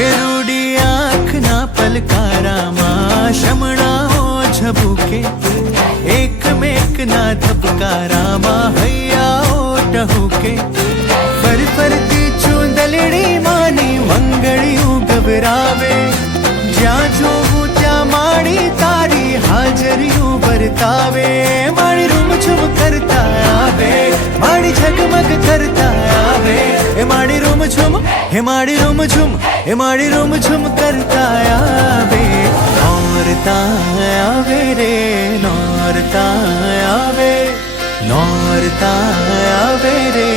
એ રૂડી આંખના પલકારામાં શમણાઓ ઝબૂકે, એકમેકના ધબકારામાં હૈયાઓ ટહુકે. ફરફરતી ચૂંદલડી માની મંગળિયું ગભરાવે, જ્યાં જોવું ત્યાં માડી તારી હાજરીયું વર્તાવે. માડી રૂમઝૂમ કરતા આવે, માડી ઝગમગ કરતા આવે. એ માડી રૂમઝૂમ, હે માડી રૂમઝૂમ, હે માડી રૂમઝૂમ કરતા આવે. નોરતા આવે રે, નોરતા આવે, નોરતા આવે રે.